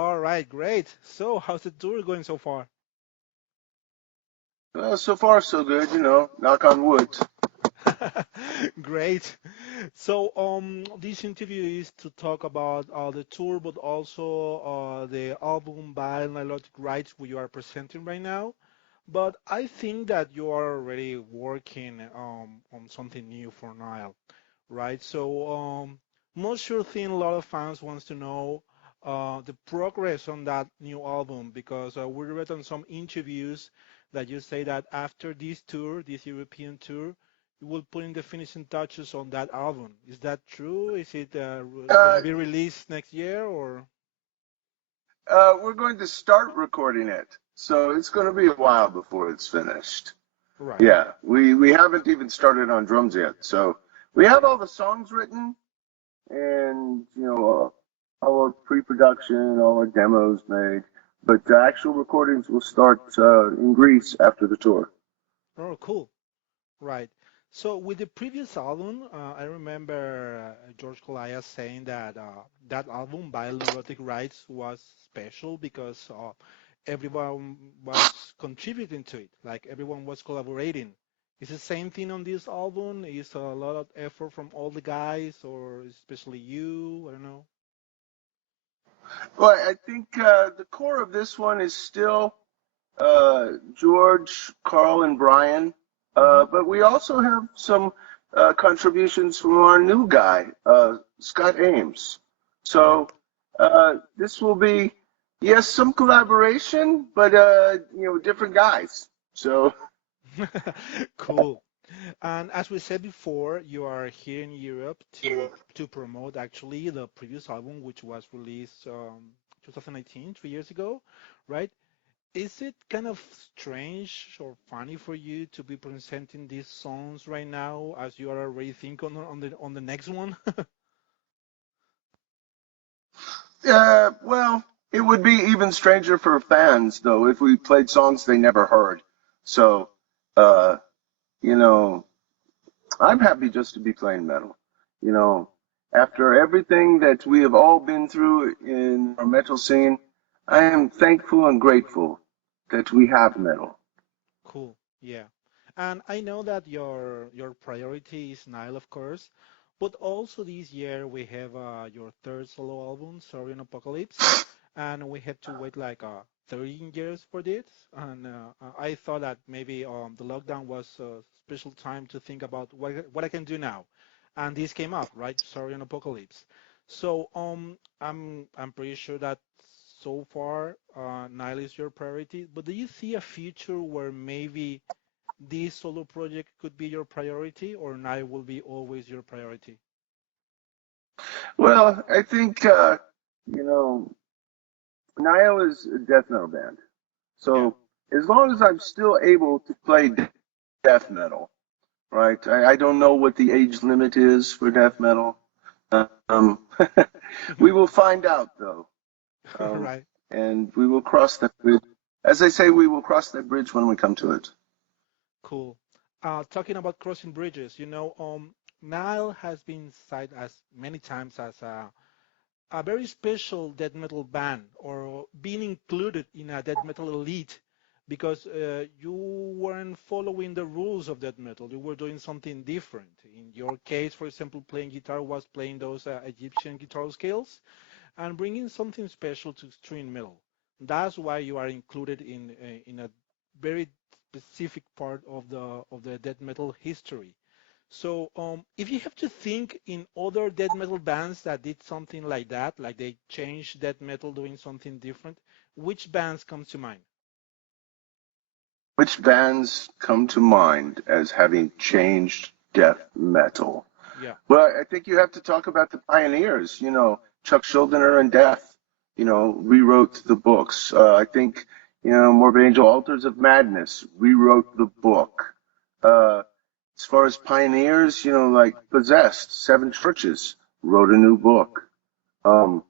All right, great. So, how's the tour going so far? Well, so far so good, knock on wood. Great. So, this interview is to talk about the tour, but also the album by Nilotic Rights, which you are presenting right now. But I think that you are already working on something new for Nile, right? So, most sure thing a lot of fans wants to know the progress on that new album because we read on some interviews that you say that after this tour, this European tour, you will put in the finishing touches on that album. Is that true? Is it gonna Uh, be released next year or? we're going to start recording it, so it's going to be a while before it's finished. Right. Yeah, we haven't even started on drums yet, so we have all the songs written and all our pre-production, all our demos made, but the actual recordings will start in Greece after the tour. Oh, cool. Right. So with the previous album, I remember George Collier saying that that album, by Neurotic Rights, was special because everyone was contributing to it, like everyone was collaborating. Is the same thing on this album? Is a lot of effort from all the guys, or especially you? I don't know. Well, I think the core of this one is still George, Carl, and Brian. Hmm. But we also have some contributions from our new guy, Scott Ames. Right. So this will be, yes, some collaboration, but different guys. So Cool. And as we said before, you are here in Europe to promote actually the previous album, which was released 2019, 3 years ago, right? Is it kind of strange or funny for you to be presenting these songs right now as you are already thinking on the next one? well, it would be even stranger for fans though if we played songs they never heard. So uh, you know, I'm happy just to be playing metal. You know, after everything that we have all been through in our metal scene, I am thankful and grateful that we have metal. Cool. Yeah. And I know that your priority is Nile, of course, but also this year we have your third solo album, Sorry and Apocalypse, and we have to wait like 13 years for this. And I thought that maybe the lockdown was a special time to think about what I can do now. And this came up, right? Sorry and Apocalypse. So I'm pretty sure that so far Nile is your priority, but do you see a future where maybe this solo project could be your priority, or Nile will be always your priority? Well, I think you know, Nile is a death metal band. Yeah. So as long as I'm still able to play death metal, right? I don't know what the age limit is for death metal. Um, we will find out though. Um, Right. and we will cross that bridge. As I say, we will cross that bridge when we come to it. Cool. Talking about crossing bridges, Nile has been cited as many times as a very special death metal band or being included in a death metal elite because you weren't following the rules of death metal. You were doing something different. In your case, for example, playing guitar was playing those Egyptian guitar scales and bringing something special to extreme metal. That's why you are included in a very specific part of the death metal history. So, if you have to think in other death metal bands that did something like that, like they changed death metal doing something different, which bands comes to mind? Which bands come to mind as having changed death metal? Yeah. Well, I think you have to talk about the pioneers. Chuck Schuldiner and Death. Rewrote the books. I think Morbid Angel, Altars of Madness rewrote the book. Uh, as far as pioneers, like Possessed, Seven Churches wrote a new book. Um,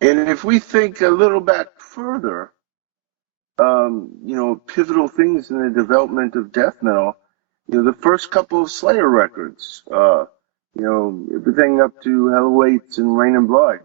and if we think a little back further, pivotal things in the development of death metal. The first couple of Slayer records, everything up to Hell Awaits and Rain and Blood.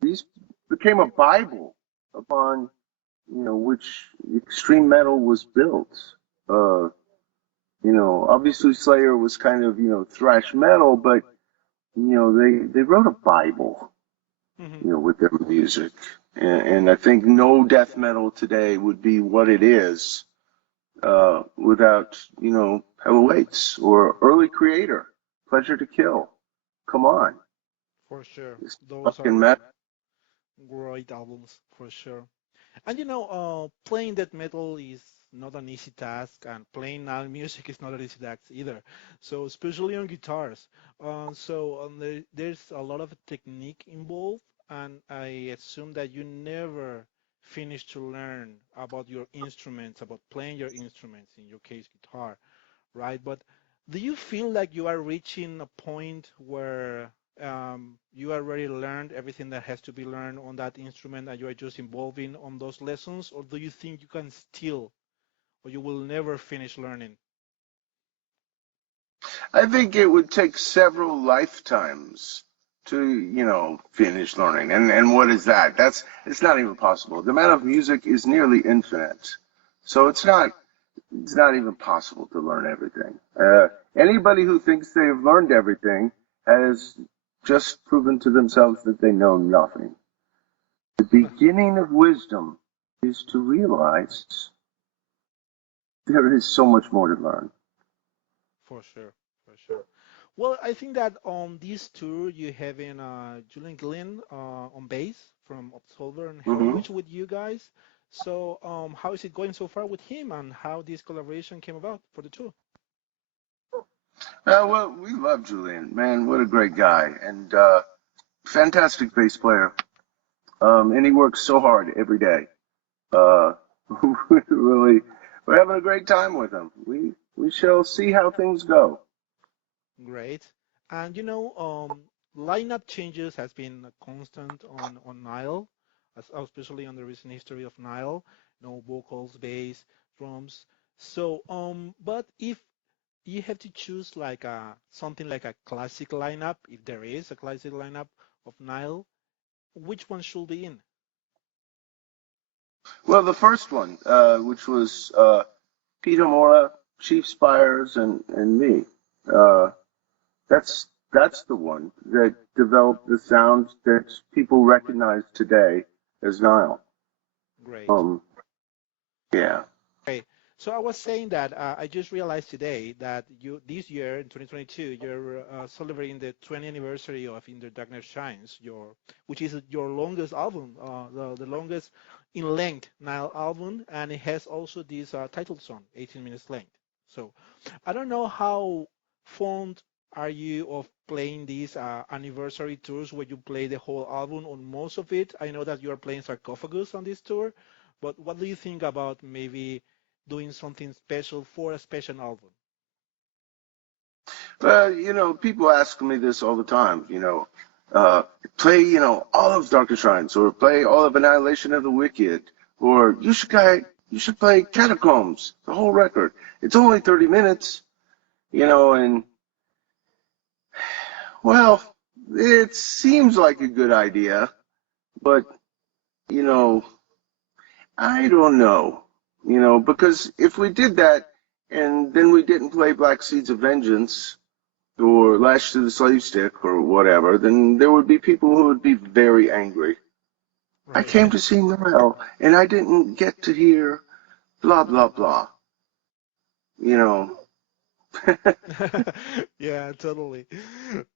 These became a Bible upon, which extreme metal was built. Uh, obviously Slayer was kind of, thrash metal, but, they wrote a Bible, Hmm. with their music. And I think no death metal today would be what it is, without, Heavyweights or early Creator, Pleasure to Kill. Come on. For sure. It's Those fucking are metal. great albums, for sure. And playing that metal is not an easy task, and playing now music is not an easy task either. So especially on guitars. There's a lot of technique involved, and I assume that you never finish to learn about your instruments, about playing your instruments, in your case, guitar, right? But do you feel like you are reaching a point where you already learned everything that has to be learned on that instrument and you are just evolving on those lessons, or do you think you can still, or you will never finish learning? I think it would take several lifetimes to, finish learning. And what is that? It's not even possible. The amount of music is nearly infinite. So it's not even possible to learn everything. Anybody who thinks they have learned everything has just proven to themselves that they know nothing. The beginning of wisdom is to realize there is so much more to learn. For sure, for sure. Well, I think that on this tour you having Julian Glenn on bass from Absolver and Hmm. Hellwitch with you guys. So how is it going so far with him, and how this collaboration came about for the tour? Well, we love Julian, man. What a great guy, and fantastic bass player. And he works so hard every day. Uh, really, we're having a great time with him. We shall see how things go. Great. And lineup changes has been a constant on Nile, especially on the recent history of Nile. Vocals, bass, drums. So, but if you have to choose like something like a classic lineup, if there is a classic lineup of Nile, which one should be in? Well, the first one, which was Peter Mora, Chief Spires, and me. Uh, that's the one that developed the sound that people recognize today as Nile. Great. Um, yeah. Okay. So I was saying that I just realized today that you this year in 2022 you're celebrating the 20th anniversary of In the Darkness Shines, which is your longest album, the longest in length Nile album, and it has also this title song, 18 minutes length. So I don't know how fond are you of playing these anniversary tours where you play the whole album on most of it. I know that you are playing Sarcophagus on this tour, but what do you think about maybe doing something special for a special album? People ask me this all the time. Uh, play, all of Darker Shrines, or play all of Annihilation of the Wicked, or you should play Catacombs, the whole record. It's only 30 minutes, and well, it seems like a good idea, but you know, I don't know, because if we did that and then we didn't play Black Seeds of Vengeance or Lash to the Slave Stick or whatever, then there would be people who would be very angry. I Right. came to see Nile and I didn't get to hear blah blah blah. You know. Yeah, totally.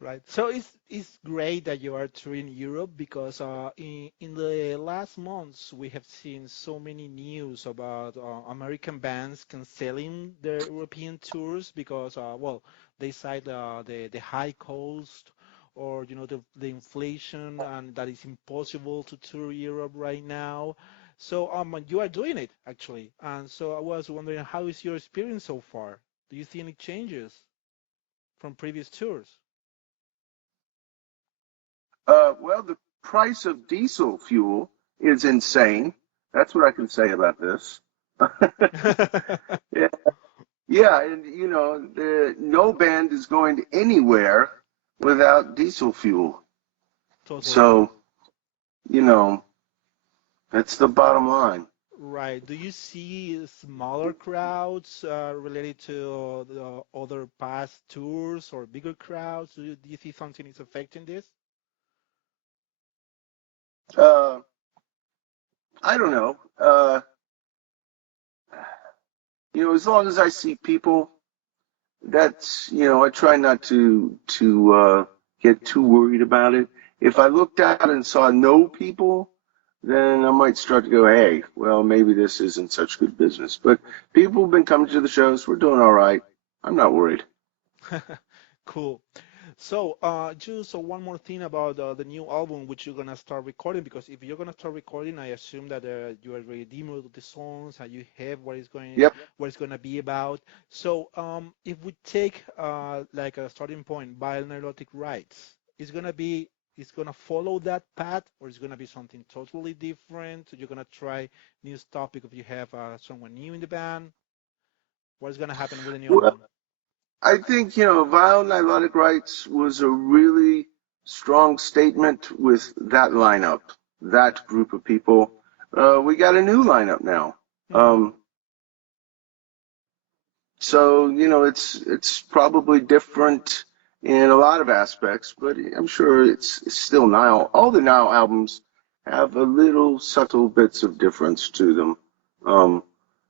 Right. So it's great that you are touring Europe because in the last months we have seen so many news about American bands canceling their European tours because well they cite the high cost or the inflation and that it's impossible to tour Europe right now. So you are doing it actually, and so I was wondering how is your experience so far? Do you see any changes from previous tours? Well, the price of diesel fuel is insane. That's what I can say about this. Yeah, yeah, and no band is going anywhere without diesel fuel. Totally. So you know, that's the bottom line. Right. Do you see smaller crowds related to the other past tours or bigger crowds? Do you see something is affecting this? Uh, I don't know. As long as I see people, I try not to get too worried about it. If I looked out and saw no people, then I might start to go, hey, well, maybe this isn't such good business. But people have been coming to the shows. We're doing all right. I'm not worried. Cool. So, just one more thing about the new album, which you're gonna start recording. Because if you're gonna start recording, I assume that you already demoed the songs and you have Yep. what it's gonna be about. So, if we take like a starting point, neurotic rights, it's gonna follow that path, or it's gonna be something totally different. So you're gonna try new topic if you have someone new in the band. What's gonna happen with the new Well, album? I think, vinyl nilotic rights was a really strong statement with that lineup, that group of people. We got a new lineup now. Hmm. Um, So, it's probably different in a lot of aspects, but I'm sure it's still Nile. All the Nile albums have a little subtle bits of difference to them. Um,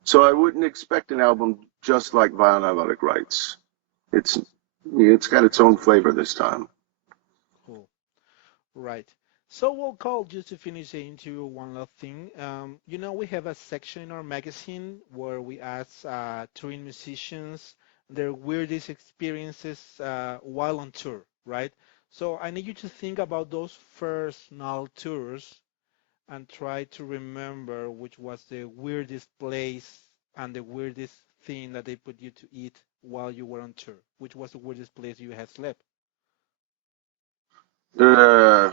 so I wouldn't expect an album just like Vinyl Rights. It's it's got its own flavor this time. Cool. Right. So we'll call just to finish the interview one last thing. We have a section in our magazine where we ask touring musicians their weirdest experiences while on tour, right? So I need you to think about those first Nile tours and try to remember which was the weirdest place and the weirdest thing that they put you to eat while you were on tour. Which was the weirdest place you had slept? Uh,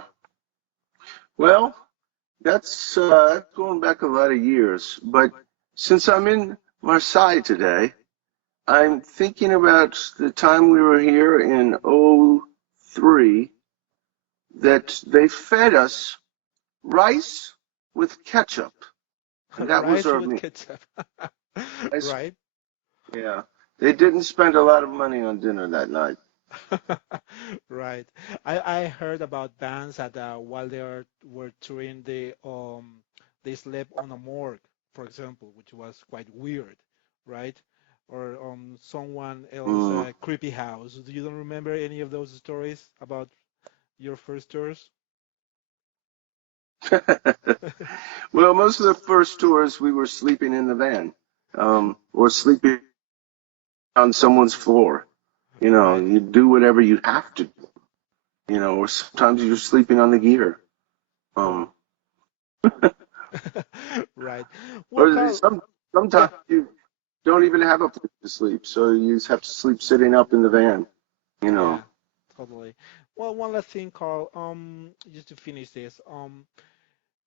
well, that's going back a lot of years, but since I'm in Marseille today, I'm thinking about the time we were here in '03 that they fed us rice with ketchup. And that was Rice our with meal. ketchup. Rice, Right? yeah. They didn't spend a lot of money on dinner that night. Right. I heard about bands that while were touring, they slept on a morgue, for example, which was quite weird, right? Or someone else Mm. creepy house. Do you don't remember any of those stories about your first tours? Well, most of the first tours we were sleeping in the van, or sleeping on someone's floor. Right. You do whatever you have to, or sometimes you're sleeping on the gear. Cool. Um, Right. Well, or Carl, sometimes yeah. you don't even have a place to sleep, so you just have to sleep sitting up in the van. You know. Yeah, totally. Well, one last thing, Carl. Just to finish this,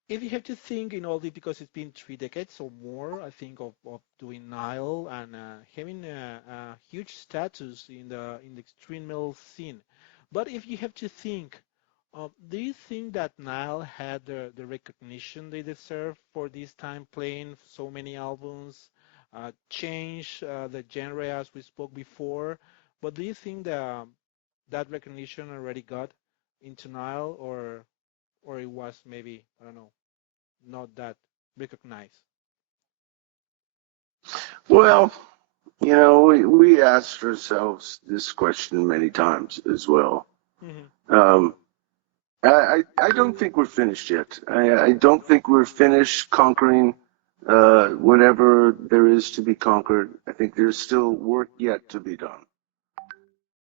if you have to think in all this, because it's been 3 decades or more, I think of doing Nile and having a huge status in the extreme metal scene. But if you have to think, do you think that Nile had the recognition they deserve for this time playing so many albums, change the genre as we spoke before? But do you think that recognition already got into Nile, or it was maybe, I don't know, not that recognized? Well, we asked ourselves this question many times as well. Hmm. Um, I don't think we're finished yet. I don't think we're finished conquering whatever there is to be conquered. I think there's still work yet to be done.